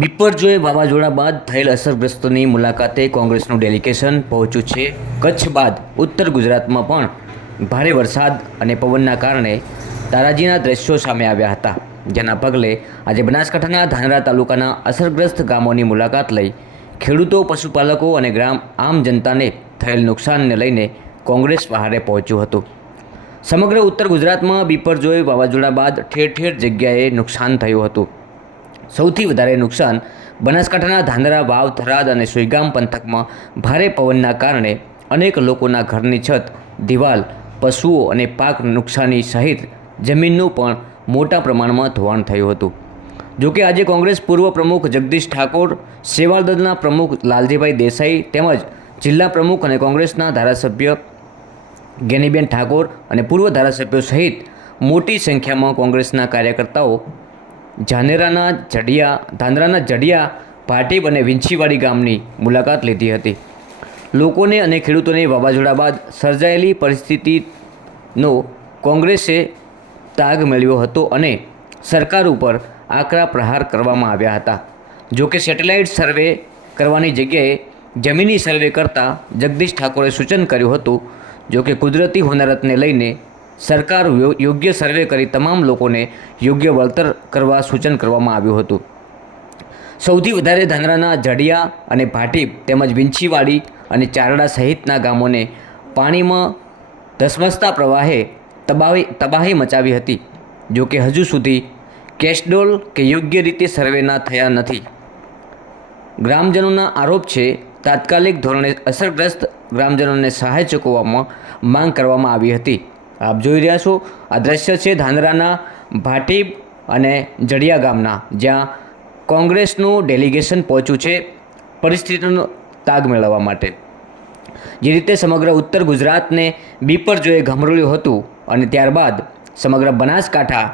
બિપરજોય વાવાઝોડા બાદ થયેલ અસરગ્રસ્તોની મુલાકાતે કોંગ્રેસનું ડેલિગેશન પહોંચ્યું છે। કચ્છ બાદ ઉત્તર ગુજરાતમાં પણ ભારે વરસાદ અને પવનના કારણે તારાજીના દ્રશ્યો સામે આવ્યા હતા, જેના પગલે આજે બનાસકાંઠાના ધાનેરા તાલુકાના અસરગ્રસ્ત ગામોની મુલાકાત લઈ ખેડૂતો, પશુપાલકો અને આમ જનતાને થયેલ નુકસાનને લઈને કોંગ્રેસ બહારે પહોંચ્યું હતું। સમગ્ર ઉત્તર ગુજરાતમાં બિપરજોય વાવાઝોડા બાદ ઠેર ઠેર જગ્યાએ નુકસાન થયું હતું। સૌથી વધારે નુકસાન બનાસકાંઠાના ધાનેરા, વાવ, થરાદ અને સુઈગામ પંથકમાં ભારે પવનના કારણે અનેક લોકોના ઘરની છત, દિવાલ, પશુઓ અને પાક નુકસાની સહિત જમીનનું પણ મોટા પ્રમાણમાં ધોવાણ થયું હતું। જોકે આજે કોંગ્રેસ પૂર્વ પ્રમુખ જગદીશ ઠાકોર, સેવાદળના પ્રમુખ લાલજીભાઈ દેસાઈ તેમજ જિલ્લા પ્રમુખ અને કોંગ્રેસના ધારાસભ્ય ગેનીબેન ઠાકોર અને પૂર્વ ધારાસભ્યો સહિત મોટી સંખ્યામાં કોંગ્રેસના કાર્યકર્તાઓ ધાનેરાના જડિયા, ભાટીબ અને વિંછીવાડી ગામની મુલાકાત લીધી હતી। લોકોને અને ખેડૂતોને વાવાઝોડા બાદ સર્જાયેલી પરિસ્થિતિનો કોંગ્રેસે તાગ મેળવ્યો હતો અને સરકાર ઉપર આકરા પ્રહાર કરવામાં આવ્યા હતા। જોકે સેટેલાઇટ સર્વે કરવાની જગ્યાએ જમીની સર્વે કરતાં જગદીશ ઠાકોરે સૂચન કર્યું હતું। જોકે કુદરતી હોનારતને લઈને સરકાર યોગ્ય સર્વે કરી તમામ લોકોને યોગ્ય વળતર કરવા સૂચન કરવામાં આવ્યું હતું। સૌથી વધારે ધાનેરાના જડિયા અને ભાટીબ તેમજ વિંછીવાડી અને ચારડા સહિતના ગામોને પાણીમાં ધસમસતા પ્રવાહે તબાહી મચાવી હતી। જોકે હજુ સુધી કેશડોલ કે યોગ્ય રીતે સર્વેના થયા નથી। ગ્રામજનોના આરોપ છે, તાત્કાલિક ધોરણે અસરગ્રસ્ત ગ્રામજનોને સહાય ચૂકવવામાં માંગ કરવામાં આવી હતી। આપ જોઈ રહ્યા છો, આ દ્રશ્ય છે ધાનેરાના ભાટીબ અને જડિયા ગામના, જ્યાં કોંગ્રેસનું ડેલિગેશન પહોંચ્યું છે પરિસ્થિતિનો તાગ મેળવવા માટે। જે રીતે સમગ્ર ઉત્તર ગુજરાતને બિપરજોયે ગમરોળ્યું હતું અને ત્યારબાદ સમગ્ર બનાસકાંઠા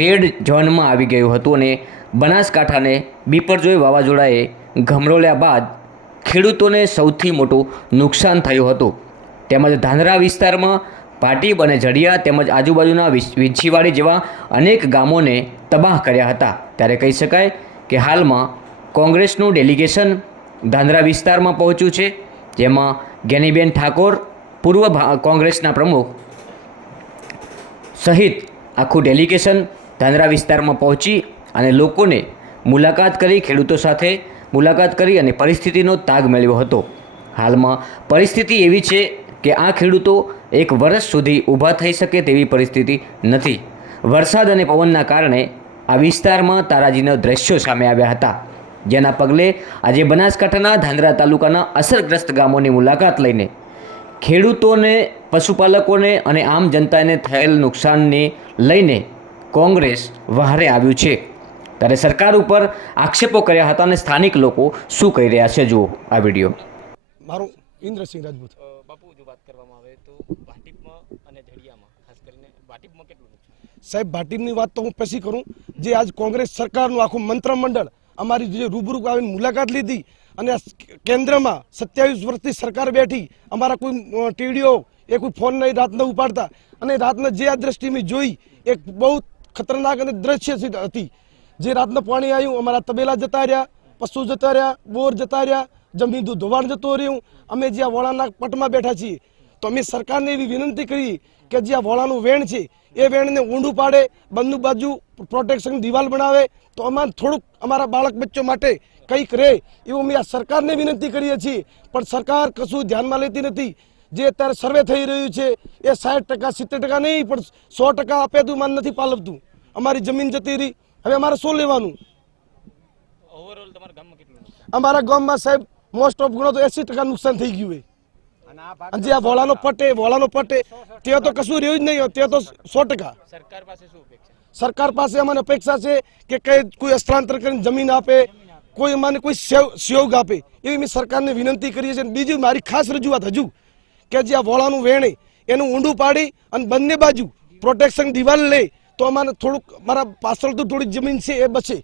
રેડ ઝોનમાં આવી ગયું હતું અને બનાસકાંઠાને બિપરજોય વાવાઝોડાએ ગમરોળ્યા બાદ ખેડૂતોને સૌથી મોટું નુકસાન થયું હતું। તેમજ ધાનેરા વિસ્તારમાં ભાટીબ અને જડિયા તેમજ આજુબાજુના વિંછીવાડી જેવા અનેક ગામોને તબાહ કર્યા હતા। ત્યારે કહી શકાય કે હાલમાં કોંગ્રેસનું ડેલિગેશન ધાનેરા વિસ્તારમાં પહોંચ્યું છે, જેમાં ગેનીબેન ઠાકોર, પૂર્વ કોંગ્રેસના પ્રમુખ સહિત આખું ડેલિગેશન ધાનેરા વિસ્તારમાં પહોંચી અને લોકોને મુલાકાત કરી, ખેડૂતો સાથે મુલાકાત કરી અને પરિસ્થિતિનો તાગ મેળવ્યો હતો। હાલમાં પરિસ્થિતિ એવી છે કે આ ખેડૂતો એક વર્ષ સુધી ઊભા થઈ શકે તેવી પરિસ્થિતિ નથી। વરસાદ અને પવનના કારણે આ વિસ્તારમાં તારાજીના દ્રશ્યો સામે આવ્યા હતા, જેના પગલે આજે બનાસકાંઠાના ધાનેરા તાલુકાના અસરગ્રસ્ત ગામોની મુલાકાત લઈને ખેડૂતોને, પશુપાલકોને અને આમ જનતાને થયેલ નુકસાનને લઈને કોંગ્રેસ વહારે આવ્યું છે। ત્યારે સરકાર ઉપર આક્ષેપો કર્યા હતા અને સ્થાનિક લોકો શું કહી રહ્યા છે, જુઓ આ વિડીયો। મારું ઇન્દ્રસિંહ રાજપૂત। બાપુ, જો વાત કરવામાં આવે તો ભાટીબમાં અને જડિયામાં, ખાસ કરીને ભાટીબમાં કેટલું નુકસાન? સાહેબ, ભાટીબની વાત તો હું પછી કરું। જે આજ કોંગ્રેસ સરકારનું આખું મંત્રમંડળ અમારી જે રૂબરૂ આવીને મુલાકાત લીધી અને કેન્દ્રમાં 27 વર્ષથી સરકાર બેઠી, અમારા કોઈ ટીડીઓ એ કોઈ ફોન નહીં રાત ન ઉપાડતા અને રાતના જે આ દ્રષ્ટિ મેં જોઈ એક બહુ ખતરનાક અને દ્રશ્ય હતી। જે રાતના પાણી આવ્યું, અમારા તબેલા જતા રહ્યા, પશુ જતા રહ્યા, બોર જતા રહ્યા, જમીનનું ધોવાણ જતું રહ્યું। અમે જ્યાં વોળાના પટમાં બેઠા છીએ તો અમે સરકારને એવી વિનંતી કરી કે જ્યાં વોળાનું વેણ છે એ વેણને ઊંડું પાડે, બંને બાજુ પ્રોટેક્શન દિવાલ બનાવે તો અમારે થોડુંક અમારા બાળક બચ્ચો માટે કંઈક રહે એવું અમે આ સરકારને વિનંતી કરીએ છીએ। પણ સરકાર કશું ધ્યાનમાં લેતી નથી। જે અત્યારે સર્વે થઈ રહ્યું છે એ 60%, 70% નહીં પણ 100% આપે તું માન નથી પાલવતું। અમારી જમીન જતી રહી, હવે અમારે શું લેવાનું? ઓવરઓલ તમારા ગામમાં કેટલું નુકસાન? અમારા ગામમાં સાહેબ મોસ્ટ ઓફ ગણો તો 80% નુકસાન થઈ ગયું હોય। અને જે આ વોળાનો પટે તે તો કશું રહ્યું જ નહીં, તે તો 100%। સરકાર પાસે શું અપેક્ષા? સરકાર પાસે અમને અપેક્ષા છે કે કોઈ સ્થળાંતર કરીને જમીન આપે, કોઈ અમને કોઈ સહયોગ આપે એવી મેં સરકારને વિનંતી કરી છે। બીજું મારી ખાસ રજૂઆત હજુ કે જે આ વોળાનું વેણે એનું ઊંડું પાડી અને બંને બાજુ પ્રોટેક્શન દિવાલ લે તો અમારે થોડુંક મારા પાછળ તો થોડીક જમીન છે એ બચે।